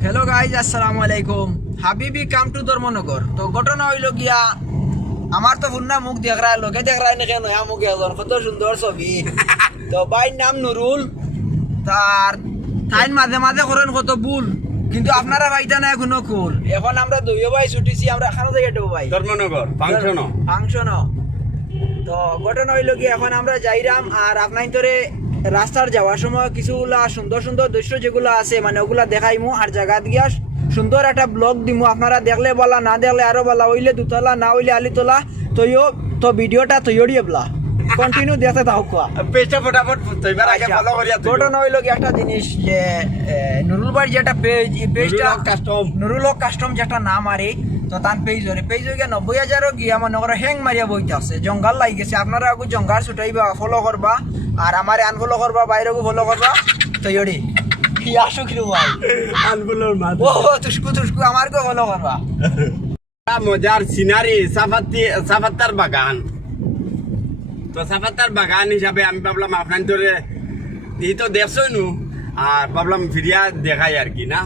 hello guys अस्सलामु अलैकुम हाबिबी come to Dharmanagar तो घटना হইল গিয়া আমার তো ফুন্না মুখ দেখ রা লোকে দেখ রা নাকি নয়া মুখ একজন কত সুন্দর ছবি তো ভাইয়ের নাম নুরুল তার টাইম মাঝে মাঝে করেন কত ভুল কিন্তু আপনারা ভাইটা না এখনো কুল এখন আমরা দুই ভাই ছুটিছি আমরা খানা থেকে দেবো ভাই ধর্মনগর ফাংশন তো ঘটনা হইল গিয়া এখন আমরা যাইরাম আর আপনার তোরে রাস্তার যাওয়ার সময় কিছুগুলা সুন্দর সুন্দর দৃশ্য যেগুলো আছে মানে ওগুলা দেখাইমু আর জায়গা গিয়া সুন্দর একটা ব্লগ দিমু আপনারা দেখলে বলা না দেখলে আরো বলা হইলে দুতলা না হইলে আলিতলা তৈও তো ভিডিওটা তৈরিয়ে বলা কন্টিনিউ দেখতে থাকো কোয়া পেজটা ফটাফট তৈবার আগে ফলো করিয়া ঘটনা হইল কি একটা জিনিস যে নুরুল ভাই যেটা পেজটা কাস্টম নুরুল কাস্টম যেটা নাম আরে তো তান পেজ গিয়া 90,000 গিয়া মনে করো হ্যাং মারিয়া বইতে আছে জঙ্গল লাগি গেছে আপনারা আগু জঙ্গল ছুটাইবা ফলো করবা আর আমারে আনফলো করবা বাইরেও ফলো করবা তৈরি কি আসুক রে ভাই আনবুলোর মাঝে ও তুসকু আমার কো ফলো করবা মজার সিনারি সাফাত্তার বাগান তো সাফাত্তার বাগান হিসাবে আমি ভাবলাম আপনার তোরে এই তো দেখছই নু আর ভাবলাম ফিরিয়া দেখাই আর কি না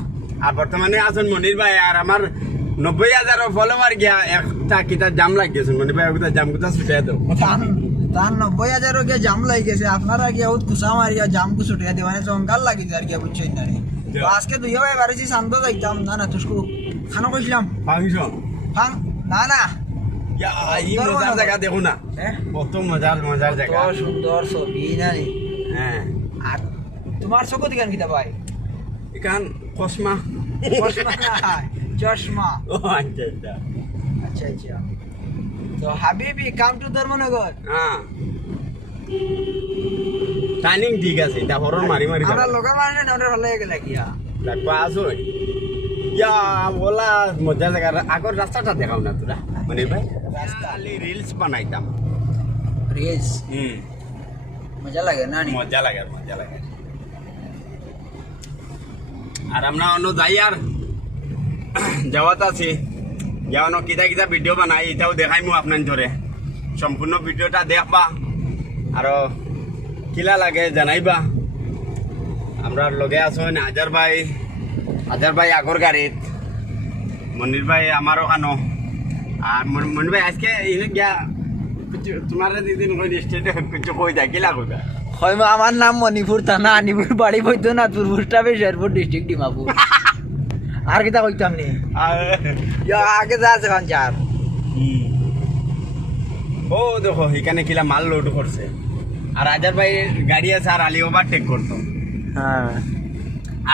আর বর্তমানে আছেন মনির ভাই আর আমার 90,000 ফলোয়ার গিয়া একটা কিতা জাম লাগিয়েছে মনির ভাই ওটা জাম কোথা ছুটে দাও তার 90,000 গিয়া জাম লাগি গেছে আপনারা গিয়া উত কুসা মারিয়া জাম কু ছুটিয়া দিবা মানে জঙ্গল লাগি যার গিয়া বুঝছই না রে তো আজকে দুই ভাই বাড়িছি শান্ত যাইতাম না তুসকু খানো কইছিলাম ফাংশন ফাং না ইয়া এই মজার জায়গা দেখো না কত মজার জায়গা কত সুন্দর ছবি না রে হ্যাঁ আর তোমার চোখ দিকান কিতা ভাই এখান কসমা চশমা ও আচ্ছা আচ্ছা তো হাবিবি কাম টু ধর্মনগর হ্যাঁ টাইমিং ঠিক আছে এটা হরন মারি আমরা লোকাল মানে আমরা ভালো লাগে লাগিয়া লাগবা আসো ইয়া বলা মজার জায়গা আগর রাস্তাটা দেখাও না তোরা মানে ভাই রাস্তা রিলস বানাইতাম রিলস মজা লাগে না মজা লাগে আর আমরা অন্য যাই আর যাওয়াত আছে যাওয়ানো কিতা ভিডিও বানাই এটাও দেখাইমু আপনার ধরে সম্পূর্ণ ভিডিওটা দেখবা আর কিলা লাগে জানাইবা আমরা লগে আছেন হাজার ভাই আগর গাড়িত মনির ভাই আমার ওখানো আর মনির ভাই আজকে এনে গিয়া তোমার দিদিন কই স্টেটে কিছু কই যা কিলা কইবা আমার নাম মণিপুর থানা আনিপুর বাড়ি বৈদ্যনাথপুর পোস্টাবে শেরপুর ডিস্ট্রিক্ট ডিমাপুর আর কিতা কইতাম নি আগে যা আছে এখন চার ও দেখো এখানে কিলা মাল লোড করছে আর হাজার ভাই গাড়ি আছে আর আলি ওভারটেক করতো হ্যাঁ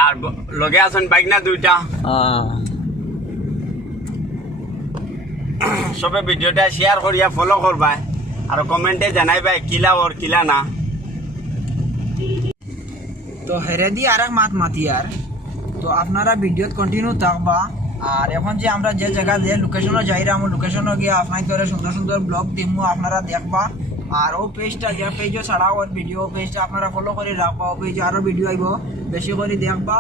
আর লগে আছেন বাইক না দুইটা সবে ভিডিওটা শেয়ার করিয়া ফলো করবা আর কমেন্টে জানাইবা কিলা ওর কিলা না তো হেরে দিয়ে আর এক মাতি আর তো আপনারা ভিডিওত কন্টিনিউ থাকবা আর এখন যে আমরা যে জায়গা যে লোকেশনে যাইরা আমার লোকেশনে গিয়ে আপনার ধরে সুন্দর সুন্দর ব্লগ দিমু আপনারা দেখবা আর ও পেজটা যে পেজও ছাড়াও ওর ভিডিও পেজটা আপনারা ফলো করে রাখবা ও পেজে আরও ভিডিও আইব বেশি করে দেখবা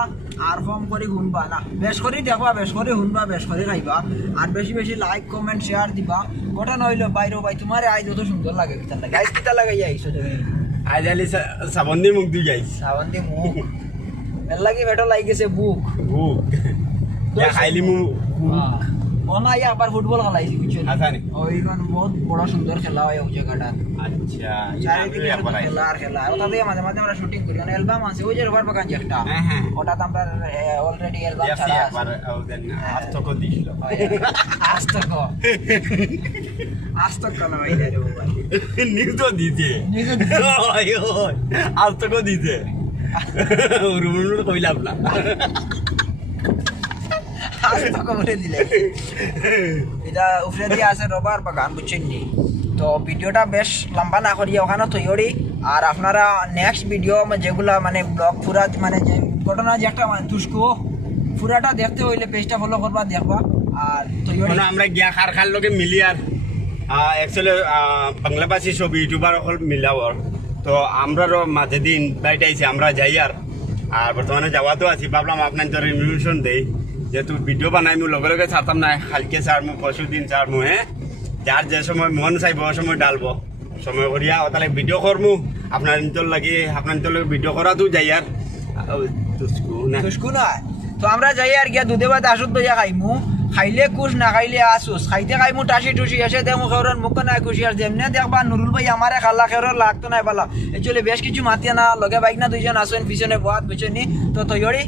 আর কম করে শুনবা না বেশ করে দেখবা বেশ করে শুনবা বেশ করে খাইবা আর বেশি লাইক কমেন্ট শেয়ার দিবা গোটা নইলো বাইরে ভাই তোমার আই যত সুন্দর লাগে কিতা লাগাই আইছো তুমি আজ আলি সাবন্দি মুখ দিয়ে যাইছি সাবন্দি মুখ মেল লাগি ভেটো লাগি গেছে বুক খাইলি মু ওনা ইয়া আবার ফুটবল খেলাইছি বুঝছেন আসানি ওইখান বহুত বড় সুন্দর খেলা হয় ওই জায়গাটা আচ্ছা চারিদিকে খেলা আর ওটাতে মাঝে মাঝে আমরা শুটিং করি মানে অ্যালবাম আছে ওই যে রবার বাগান যে একটা ওটাতে আমরা অলরেডি অ্যালবাম ছাড়া আছে আস্তক দিছিল আস্তক না ভাই রে ভাই নিউজ দিতে আস্তক দিতে রুমুর কইলাম না আস্তক বলে দিলে এটা উপরে দিয়ে আছে রবার বাগান বুঝছেন নি তো ভিডিওটা বেশ লম্বা না করিয়া ওখানে তৈরি আর আপনারা নেক্সট ভিডিও যেগুলা মানে ব্লগ পুরা মানে যে ঘটনা যে একটা তুসকো পুরাটা দেখতে হইলে পেজটা ফলো করবা দেখবা আর তৈরি আমরা গিয়া খার লগে মিলি আর অ্যাকচুয়ালি বাংলাভাষী সব ইউটিউবার হল মিলাবর তো আমরারও মাঝে দিন বাইট আইছি আমরা যাই আর বর্তমানে যাওয়াতো আছি ভাবলাম আপনার তো রিভিউশন দেই যেহেতু ভিডিও বানাই মু লগে লগে ছাড়তাম না কালকে ছাড়মু পরশু দিন ছাড়মু যার যে সময় মন চাইব সময় ডালবো সময় করিয়া তাহলে ভিডিও করমু আপনার নিতর লাগে ভিডিও করা তো যাই আর তুসকু না তো আমরা যাই আর গিয়া দুধে ভাত আসুদ দইয়া খাইমু খাইলে কুশ না খাইলে আসুস খাইতে খাইমু টাসি টুসি এসে দেখমু খেরোর মুখ নাই খুশি আর যেমনে দেখবা নুরুল ভাই আমারে খাল্লা খেরোর লাগতো নাই পালা একচুয়ালি বেশ কিছু মাতিয়া না লগে বাইক না দুইজন আসেন পিছনে বাদ বুঝছেন নি তো তৈরি